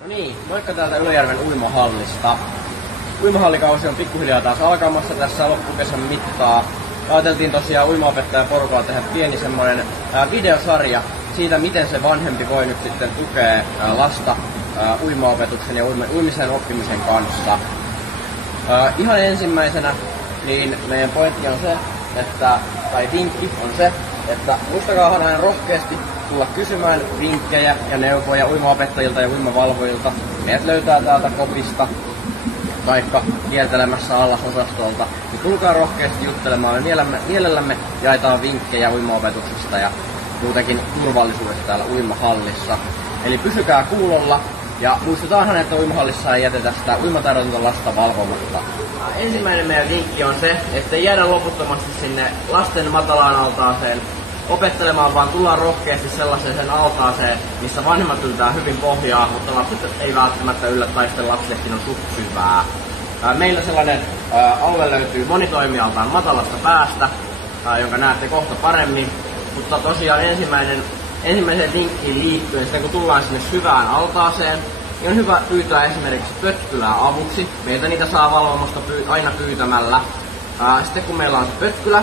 No niin, moikka täältä Ylöjärven uimahallista. Uimahallikausi on pikkuhiljaa taas alkamassa tässä loppukesän mittaa. Ajateltiin tosiaan uimaopettajan porukalla tehdä pieni semmoinen videosarja siitä, miten se vanhempi voi nyt sitten tukea lasta uimaopetuksen ja uimisen oppimisen kanssa. Ihan ensimmäisenä niin meidän pointti on se, tai vinkki on se, että muistakaahan hän rohkeasti tulla kysymään vinkkejä ja neuvoja uimaopettajilta ja uimavalvojilta. Meidät löytää täältä kopista taikka kiertelemässä allasosastolta. Niin tulkaa rohkeasti juttelemaan. Mielellämme jaetaan vinkkejä uimaopetuksesta ja muutenkin turvallisuudesta täällä uimahallissa. Eli pysykää kuulolla ja muistutaanhan, että uimahallissa ei jätetä sitä uimataidotonta lasta valvomatta. Ensimmäinen meidän vinkki on se, että ei jäädä loputtomasti sinne lasten matalaan altaaseen opettelemaan, vaan tullaan rohkeasti sellaiseen altaaseen, missä vanhemmat yltää hyvin pohjaa, mutta lapset ei välttämättä yllä, tai sitten lapsillekin on suht syvää. Meillä sellainen alue löytyy monitoimialtaan matalasta päästä, jonka näette kohta paremmin, mutta tosiaan ensimmäiseen vinkkiin liittyen, sitten kun tullaan sinne syvään altaaseen, niin on hyvä pyytää esimerkiksi pötkylää avuksi. Meiltä niitä saa valvomosta aina pyytämällä. Sitten kun meillä on se pötkylä,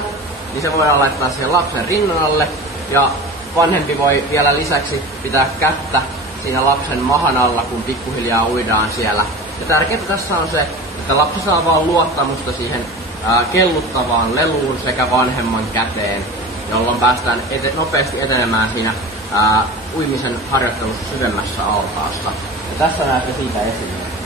niin se voidaan laittaa siihen lapsen rinnan alle. Ja vanhempi voi vielä lisäksi pitää kättä siinä lapsen mahan alla, kun pikkuhiljaa uidaan siellä. Ja tärkeintä tässä on se, että lapsi saa vaan luottamusta siihen kelluttavaan leluun sekä vanhemman käteen, jolloin päästään nopeasti etenemään siinä uimisen harjoittelussa syvemmässä altaassa. Ja tässä näette siitä esimerkki.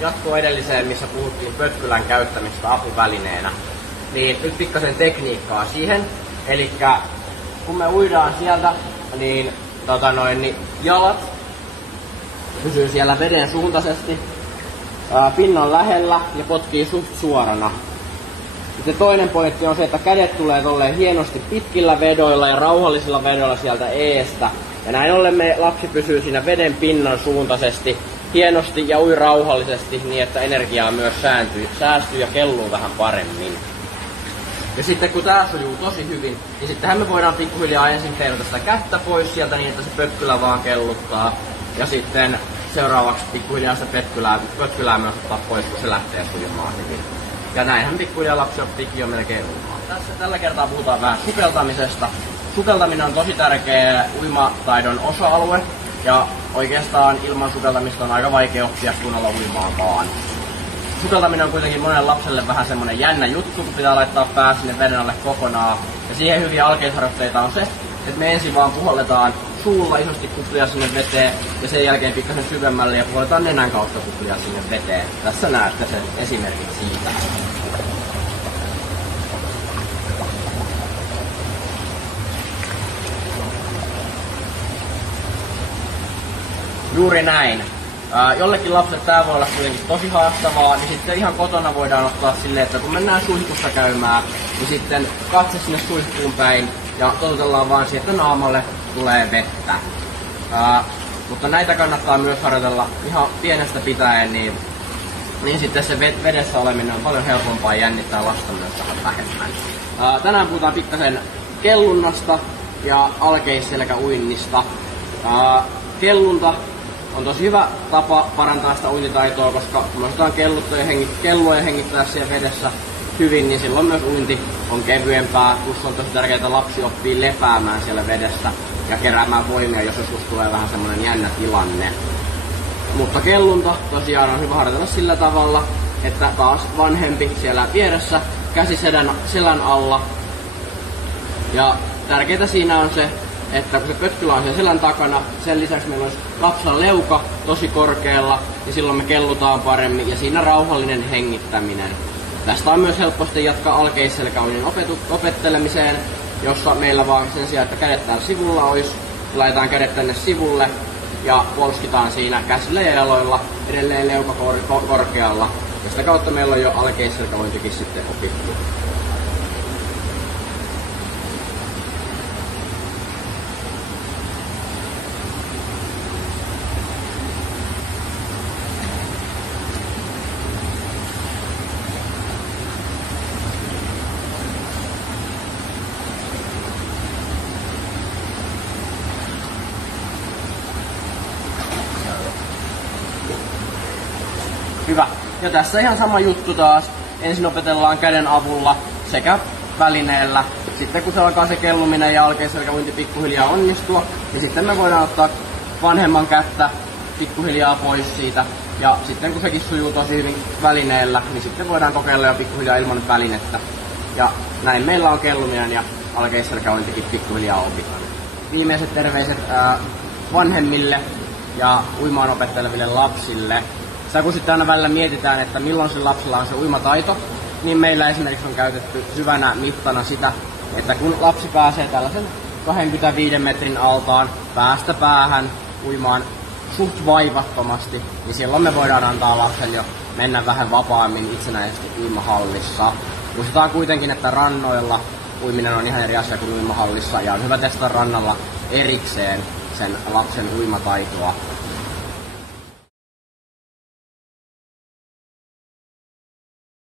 Jatko edelliseen, missä puhuttiin pötkylän käyttämistä apuvälineenä, niin nyt pikkasen tekniikkaa siihen. Elikkä kun me uidaan sieltä, niin jalat pysyy siellä veden suuntaisesti pinnan lähellä ja potkii suht suorana. Sitten toinen pointti on se, että kädet tulee tolleen hienosti pitkillä vedoilla ja rauhallisilla vedoilla sieltä eestä. Ja näin ollen lapsi pysyy siinä veden pinnan suuntaisesti hienosti ja ui rauhallisesti niin, että energiaa myös säästyy ja kelluu vähän paremmin. Ja sitten kun tää sujuu tosi hyvin, niin sittenhän me voidaan pikkuhiljaa ensin tehdä sitä kättä pois sieltä niin, että se pötkylä vaan kelluttaa. Ja sitten seuraavaksi pikkuhiljaa se pötkylää myös ottaa pois, kun se lähtee sujumaan hyvin. Ja näinhän pikkuhiljaa lapsi oppiikin jo melkein uimaan. Tässä tällä kertaa puhutaan vähän sukeltamisesta. Sukeltaminen on tosi tärkeä uimataidon osa-alue. Ja oikeastaan ilman sukeltamista on aika vaikea oppia kunnolla uimaakaan. Sukeltaminen on kuitenkin monelle lapselle vähän semmonen jännä juttu, kun pitää laittaa pää sinne veden alle kokonaan. Ja siihen hyviä alkeisharjoitteita on se, että me ensin vaan puhalletaan suulla isosti kuplia sinne veteen ja sen jälkeen pikkasen syvemmälle ja puhalletaan nenän kautta kuplia sinne veteen. Tässä näette sen esimerkin siitä. Juuri näin. Jollekin lapselle tää voi olla kuitenkin tosi haastavaa, niin sitten ihan kotona voidaan ottaa silleen, että kun mennään suihkussa käymään, niin sitten katse sinne suihkuun päin ja totutellaan vaan siihen, että naamalle tulee vettä. Mutta näitä kannattaa myös harjoitella ihan pienestä pitäen, niin sitten se vedessä oleminen on paljon helpompaa ja jännittää lasta myös vähän vähemmän. Tänään puhutaan pikkasen kellunnasta ja alkeisselkäuinnista. Kellunta on tosi hyvä tapa parantaa sitä uintitaitoa, koska kun me osataan kellua ja hengittää siellä vedessä hyvin, niin silloin myös uinti on kevyempää. Plus on tosi tärkeää, että lapsi oppii lepäämään siellä vedessä ja keräämään voimia, jos joskus tulee vähän semmoinen jännä tilanne. Mutta kellunta tosiaan on hyvä harjoitella sillä tavalla, että taas vanhempi siellä vieressä, käsi selän alla. Ja tärkeää siinä on se, että kun se pötkylä on sen selän takana, sen lisäksi meillä olisi lapsella leuka tosi korkealla, ja silloin me kellutaan paremmin, ja siinä rauhallinen hengittäminen. Tästä on myös helposti jatkaa alkeisselkäuinnin opettelemiseen, jossa meillä vaan sen sijaan, että kädet täällä sivulla olisi, laitetaan kädet tänne sivulle, ja polskitaan siinä käsillä ja jaloilla, edelleen leuka korkealla, ja sitä kautta meillä on jo alkeisselkäuintikin sitten opittu. Hyvä. Ja tässä ihan sama juttu taas. Ensin opetellaan käden avulla sekä välineellä. Sitten kun se alkaa se kelluminen ja alkeisselkäuinti pikkuhiljaa onnistua, niin sitten me voidaan ottaa vanhemman kättä pikkuhiljaa pois siitä. Ja sitten kun sekin sujuu tosi hyvin välineellä, niin sitten voidaan kokeilla jo pikkuhiljaa ilman välinettä. Ja näin meillä on kelluminen ja alkeisselkäuintikin pikkuhiljaa opi. Viimeiset terveiset vanhemmille ja uimaan opetteleville lapsille. Kun sitten aina välillä mietitään, että milloin sillä lapsella on se uimataito, niin meillä esimerkiksi on käytetty hyvänä mittana sitä, että kun lapsi pääsee tällaisen 25 metrin altaan päästä päähän uimaan suht vaivattomasti, niin silloin me voidaan antaa lapselle jo mennä vähän vapaammin itsenäisesti uimahallissa. Muistetaan kuitenkin, että rannoilla uiminen on ihan eri asia kuin uimahallissa, ja on hyvä testata rannalla erikseen sen lapsen uimataitoa